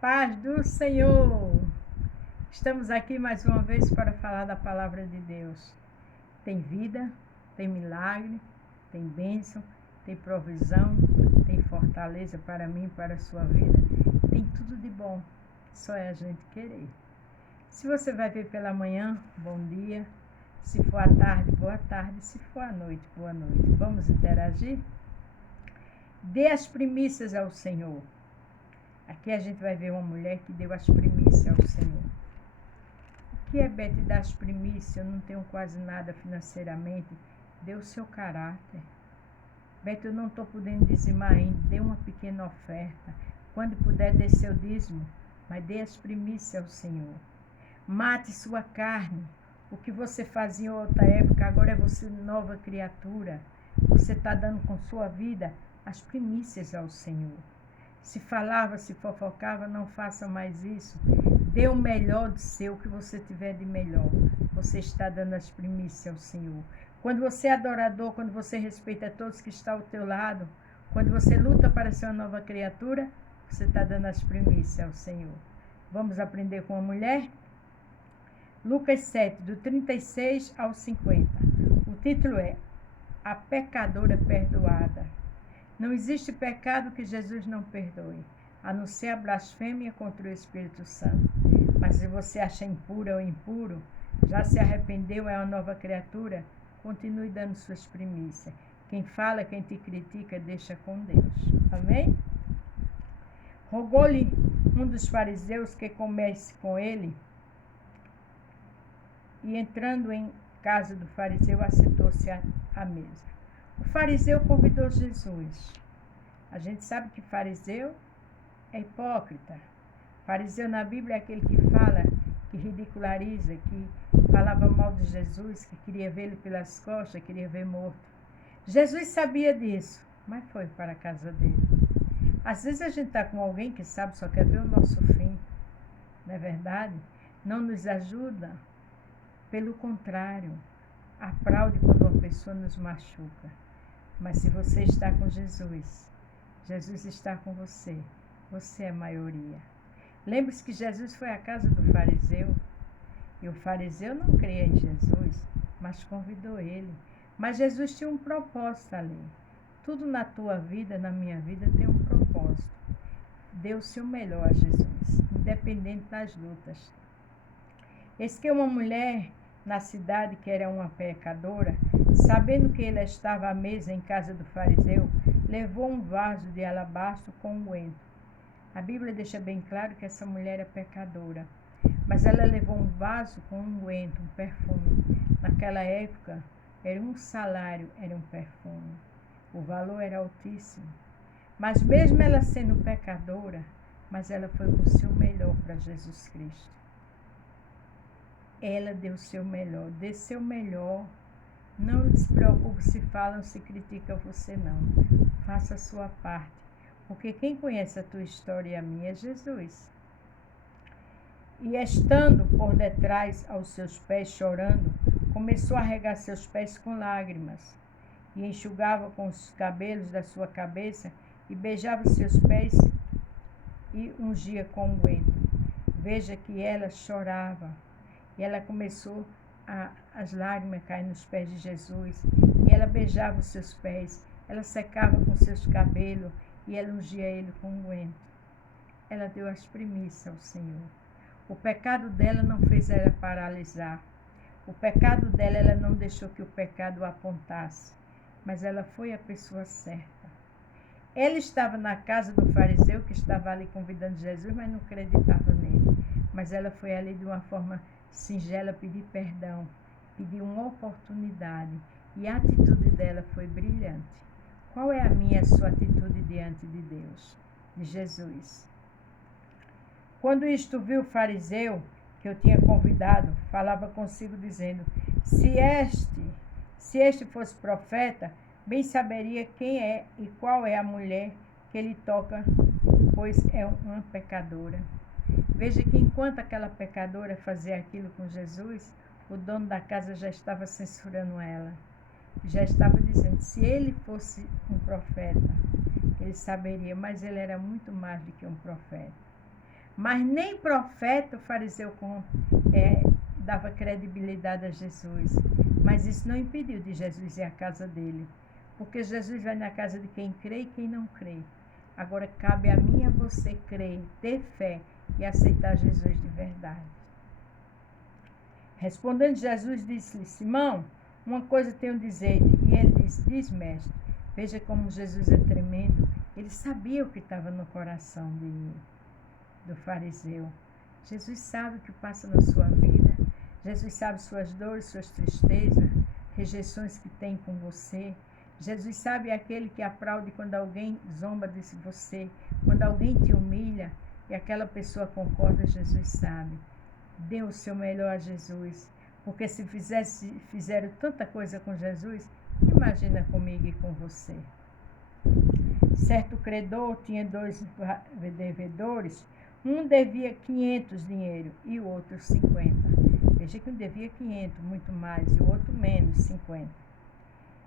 Paz do Senhor! Estamos aqui mais uma vez para falar da palavra de Deus. Tem vida, tem milagre, tem bênção, tem provisão, tem fortaleza para mim e para a sua vida. Tem tudo de bom, só é a gente querer. Se você vai ver pela manhã, bom dia. Se for à tarde, boa tarde. Se for à noite, boa noite. Vamos interagir? Dê as primícias ao Senhor. Aqui a gente vai ver uma mulher que deu as primícias ao Senhor. O que é, Beth, dar as primícias? Eu não tenho quase nada financeiramente. Dê o seu caráter. Beth, eu não estou podendo dizimar ainda. Dê uma pequena oferta. Quando puder, dê seu dízimo. Mas dê as primícias ao Senhor. Mate sua carne. O que você fazia em outra época, agora é você nova criatura. Você está dando com sua vida as primícias ao Senhor. Se falava, se fofocava, não faça mais isso. Dê o melhor do seu, o que você tiver de melhor. Você está dando as primícias ao Senhor. Quando você é adorador, quando você respeita todos que estão ao teu lado, quando você luta para ser uma nova criatura, você está dando as primícias ao Senhor. Vamos aprender com a mulher? Lucas 7, do 36 ao 50. O título é A Pecadora Perdoada. Não existe pecado que Jesus não perdoe, a não ser a blasfêmia contra o Espírito Santo. Mas se você acha impura ou impuro, já se arrependeu, é uma nova criatura, continue dando suas primícias. Quem fala, quem te critica, deixa com Deus. Amém? Rogou-lhe um dos fariseus que comesse com ele, e entrando em casa do fariseu, assentou-se à mesa. O fariseu convidou Jesus. A gente sabe que fariseu é hipócrita. Fariseu na Bíblia é aquele que fala, que ridiculariza, que falava mal de Jesus, que queria vê-lo pelas costas, queria ver morto. Jesus sabia disso, mas foi para a casa dele. Às vezes a gente está com alguém que sabe, só quer ver o nosso fim. Não é verdade? Não nos ajuda. Pelo contrário, aplaude quando uma pessoa nos machuca. Mas se você está com Jesus, Jesus está com você. Você é maioria. Lembre-se que Jesus foi à casa do fariseu. E o fariseu não cria em Jesus, mas convidou ele. Mas Jesus tinha um propósito ali. Tudo na tua vida, na minha vida, tem um propósito. Dê o seu melhor a Jesus, independente das lutas. Eis que uma mulher na cidade, que era uma pecadora, sabendo que ele estava à mesa em casa do fariseu, levou um vaso de alabastro com unguento. A Bíblia deixa bem claro que essa mulher é pecadora, mas ela levou um vaso com unguento, um perfume. Naquela época, era um salário, era um perfume. O valor era altíssimo. Mas mesmo ela sendo pecadora, mas ela foi com o seu melhor para Jesus Cristo. Ela deu o seu melhor, dê seu melhor. Não se preocupe se falam, se criticam você, não. Faça a sua parte. Porque quem conhece a tua história e a minha é Jesus. E estando por detrás aos seus pés, chorando, começou a regar seus pés com lágrimas. E enxugava com os cabelos da sua cabeça, e beijava seus pés e ungia com unguento. Veja que ela chorava. E ela começou as lágrimas cair nos pés de Jesus. E ela beijava os seus pés. Ela secava com seus cabelos. E ela ungia ele com unguento. Ela deu as primícias ao Senhor. O pecado dela não fez ela paralisar. O pecado dela, ela não deixou que o pecado a apontasse. Mas ela foi a pessoa certa. Ela estava na casa do fariseu, que estava ali convidando Jesus, mas não acreditava nele. Mas ela foi ali de uma forma singela pedir perdão, pedir uma oportunidade, e a atitude dela foi brilhante. Qual é a minha e a sua atitude diante de Deus, de Jesus? Quando isto viu o fariseu, que eu tinha convidado, falava consigo dizendo, se este fosse profeta, bem saberia quem é e qual é a mulher que ele toca, pois é uma pecadora. Veja que enquanto aquela pecadora fazia aquilo com Jesus, o dono da casa já estava censurando ela. Já estava dizendo, se ele fosse um profeta, ele saberia, mas ele era muito mais do que um profeta. Mas nem profeta o fariseu dava credibilidade a Jesus. Mas isso não impediu de Jesus ir à casa dele. Porque Jesus vai na casa de quem crê e quem não crê. Agora cabe a mim e a você crer, ter fé e aceitar Jesus de verdade. Respondendo Jesus, disse-lhe: Simão, uma coisa tenho a dizer-te. E ele disse: Diz, mestre. Veja como Jesus é tremendo. Ele sabia o que estava no coração do fariseu. Jesus sabe o que passa na sua vida. Jesus sabe suas dores, suas tristezas, rejeições que tem com você. Jesus sabe aquele que aplaude quando alguém zomba de você, quando alguém te humilha e aquela pessoa concorda. Jesus sabe. Dê o seu melhor a Jesus, porque se fizeram tanta coisa com Jesus, imagina comigo e com você. Certo credor tinha 2 devedores, um devia 500 dinheiro e o outro 50. Veja que um devia 500, muito mais, e o outro menos, 50.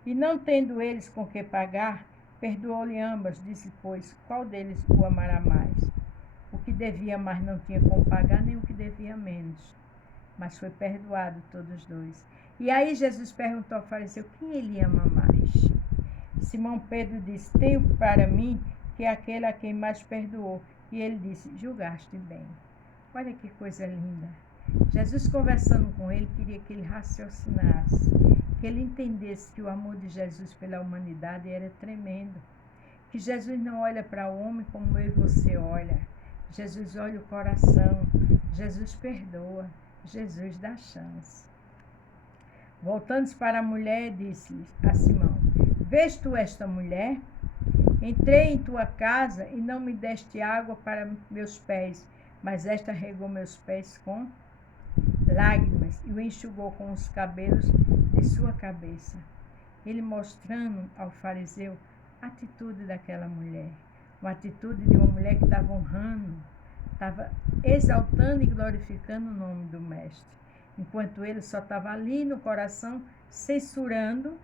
E não tendo eles com que pagar, perdoou-lhe ambas, disse, pois, qual deles o amará mais? O que devia mais não tinha como pagar, nem o que devia menos. Mas foi perdoado todos os dois. E aí Jesus perguntou ao fariseu, quem ele ama mais? Simão Pedro disse, tenho para mim que é aquele a quem mais perdoou. E ele disse, julgaste bem. Olha que coisa linda. Jesus conversando com ele, queria que ele raciocinasse, que ele entendesse que o amor de Jesus pela humanidade era tremendo. Que Jesus não olha para o homem como eu e você olha. Jesus olha o coração. Jesus perdoa. Jesus dá chance. Voltando-se para a mulher, disse-lhe a Simão, vês tu esta mulher? Entrei em tua casa e não me deste água para meus pés, mas esta regou meus pés com lágrimas e o enxugou com os cabelos de sua cabeça. Ele mostrando ao fariseu a atitude daquela mulher, uma atitude de uma mulher que estava honrando, estava exaltando e glorificando o nome do Mestre, enquanto ele só estava ali no coração censurando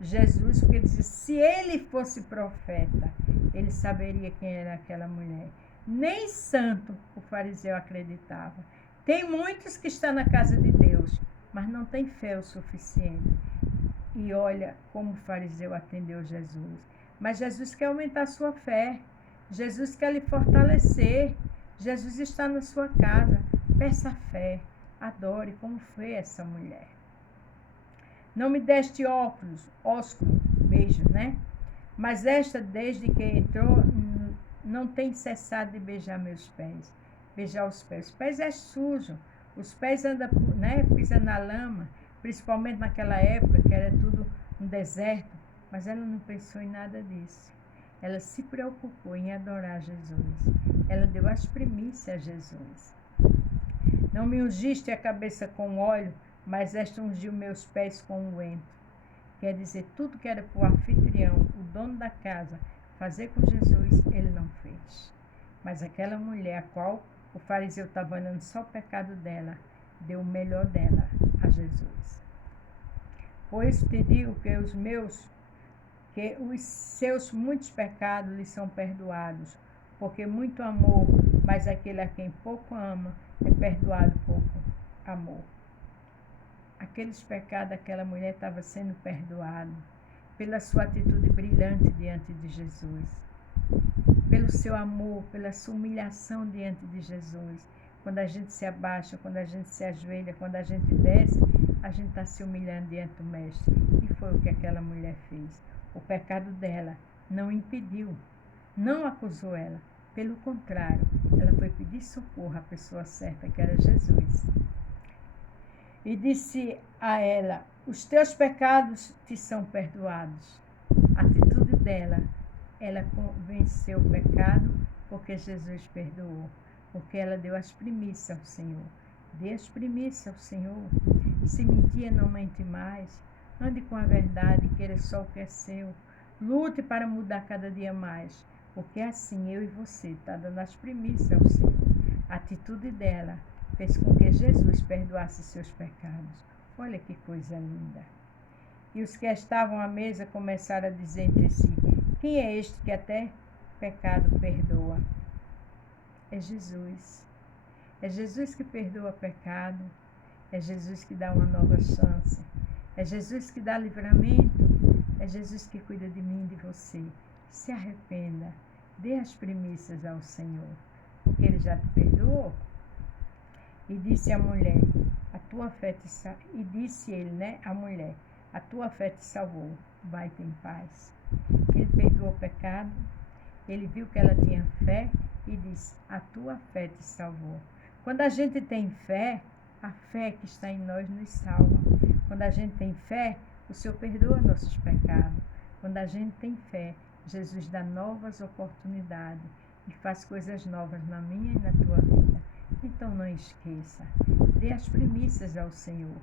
Jesus, porque ele disse, se ele fosse profeta, ele saberia quem era aquela mulher. Nem santo o fariseu acreditava. Tem muitos que estão na casa de Deus, mas não tem fé o suficiente. E olha como o fariseu atendeu Jesus. Mas Jesus quer aumentar a sua fé. Jesus quer lhe fortalecer. Jesus está na sua casa. Peça fé. Adore como foi essa mulher. Não me deste ósculo, beijo, né? Mas esta, desde que entrou, não tem cessado de beijar meus pés. Beijar os pés. Os pés é sujo. Os pés andam, né, pisando na lama, principalmente naquela época, que era tudo um deserto. Mas ela não pensou em nada disso. Ela se preocupou em adorar Jesus. Ela deu as primícias a Jesus. Não me ungiste a cabeça com óleo, mas esta ungiu meus pés com unguento. Quer dizer, tudo que era para o anfitrião, o dono da casa, fazer com Jesus, ele não fez. Mas aquela mulher, a qual o fariseu estava olhando só o pecado dela, deu o melhor dela a Jesus. Pois te digo que os seus muitos pecados lhe são perdoados, porque muito amor, mas aquele a quem pouco ama, é perdoado pouco amor. Aqueles pecados daquela mulher estavam sendo perdoados pela sua atitude brilhante diante de Jesus, pelo seu amor, pela sua humilhação diante de Jesus. Quando a gente se abaixa, quando a gente se ajoelha, quando a gente desce, a gente está se humilhando diante do Mestre. E foi o que aquela mulher fez. O pecado dela não impediu, não acusou ela. Pelo contrário, ela foi pedir socorro à pessoa certa, que era Jesus. E disse a ela, os teus pecados te são perdoados. A atitude dela, ela venceu o pecado porque Jesus perdoou. Porque ela deu as primícias ao Senhor. Dê as primícias ao Senhor. Se mentia, não mente mais. Ande com a verdade, queira só o que é seu. Lute para mudar cada dia mais. Porque assim eu e você está dando as primícias ao Senhor. A atitude dela fez com que Jesus perdoasse seus pecados. Olha que coisa linda. E os que estavam à mesa começaram a dizer entre si, quem é este que até pecado perdoa? é Jesus. É Jesus que perdoa pecado, é Jesus que dá uma nova chance, é Jesus que dá livramento, é Jesus que cuida de mim e de você. Se arrependa, dê as primícias ao Senhor, porque Ele já te perdoou. E disse a mulher, a tua fé te salvou. E disse ele, né, a mulher, a tua fé te salvou, vai-te em paz. Ele perdoou o pecado, ele viu que ela tinha fé e disse, a tua fé te salvou. Quando a gente tem fé, a fé que está em nós nos salva. Quando a gente tem fé, o Senhor perdoa nossos pecados. Quando a gente tem fé, Jesus dá novas oportunidades e faz coisas novas na minha e na tua vida. Então não esqueça, dê as primícias ao Senhor,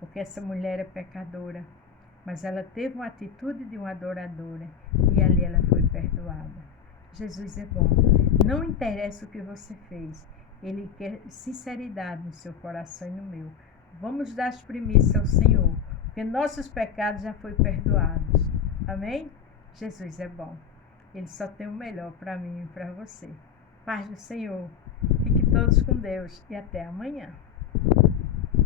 porque essa mulher é pecadora, mas ela teve uma atitude de uma adoradora e ali ela foi perdoada. Jesus é bom, não interessa o que você fez, Ele quer sinceridade no seu coração e no meu. Vamos dar as primícias ao Senhor, porque nossos pecados já foram perdoados. Amém? Jesus é bom. Ele só tem o melhor para mim e para você. Paz do Senhor. Fique todos com Deus e até amanhã.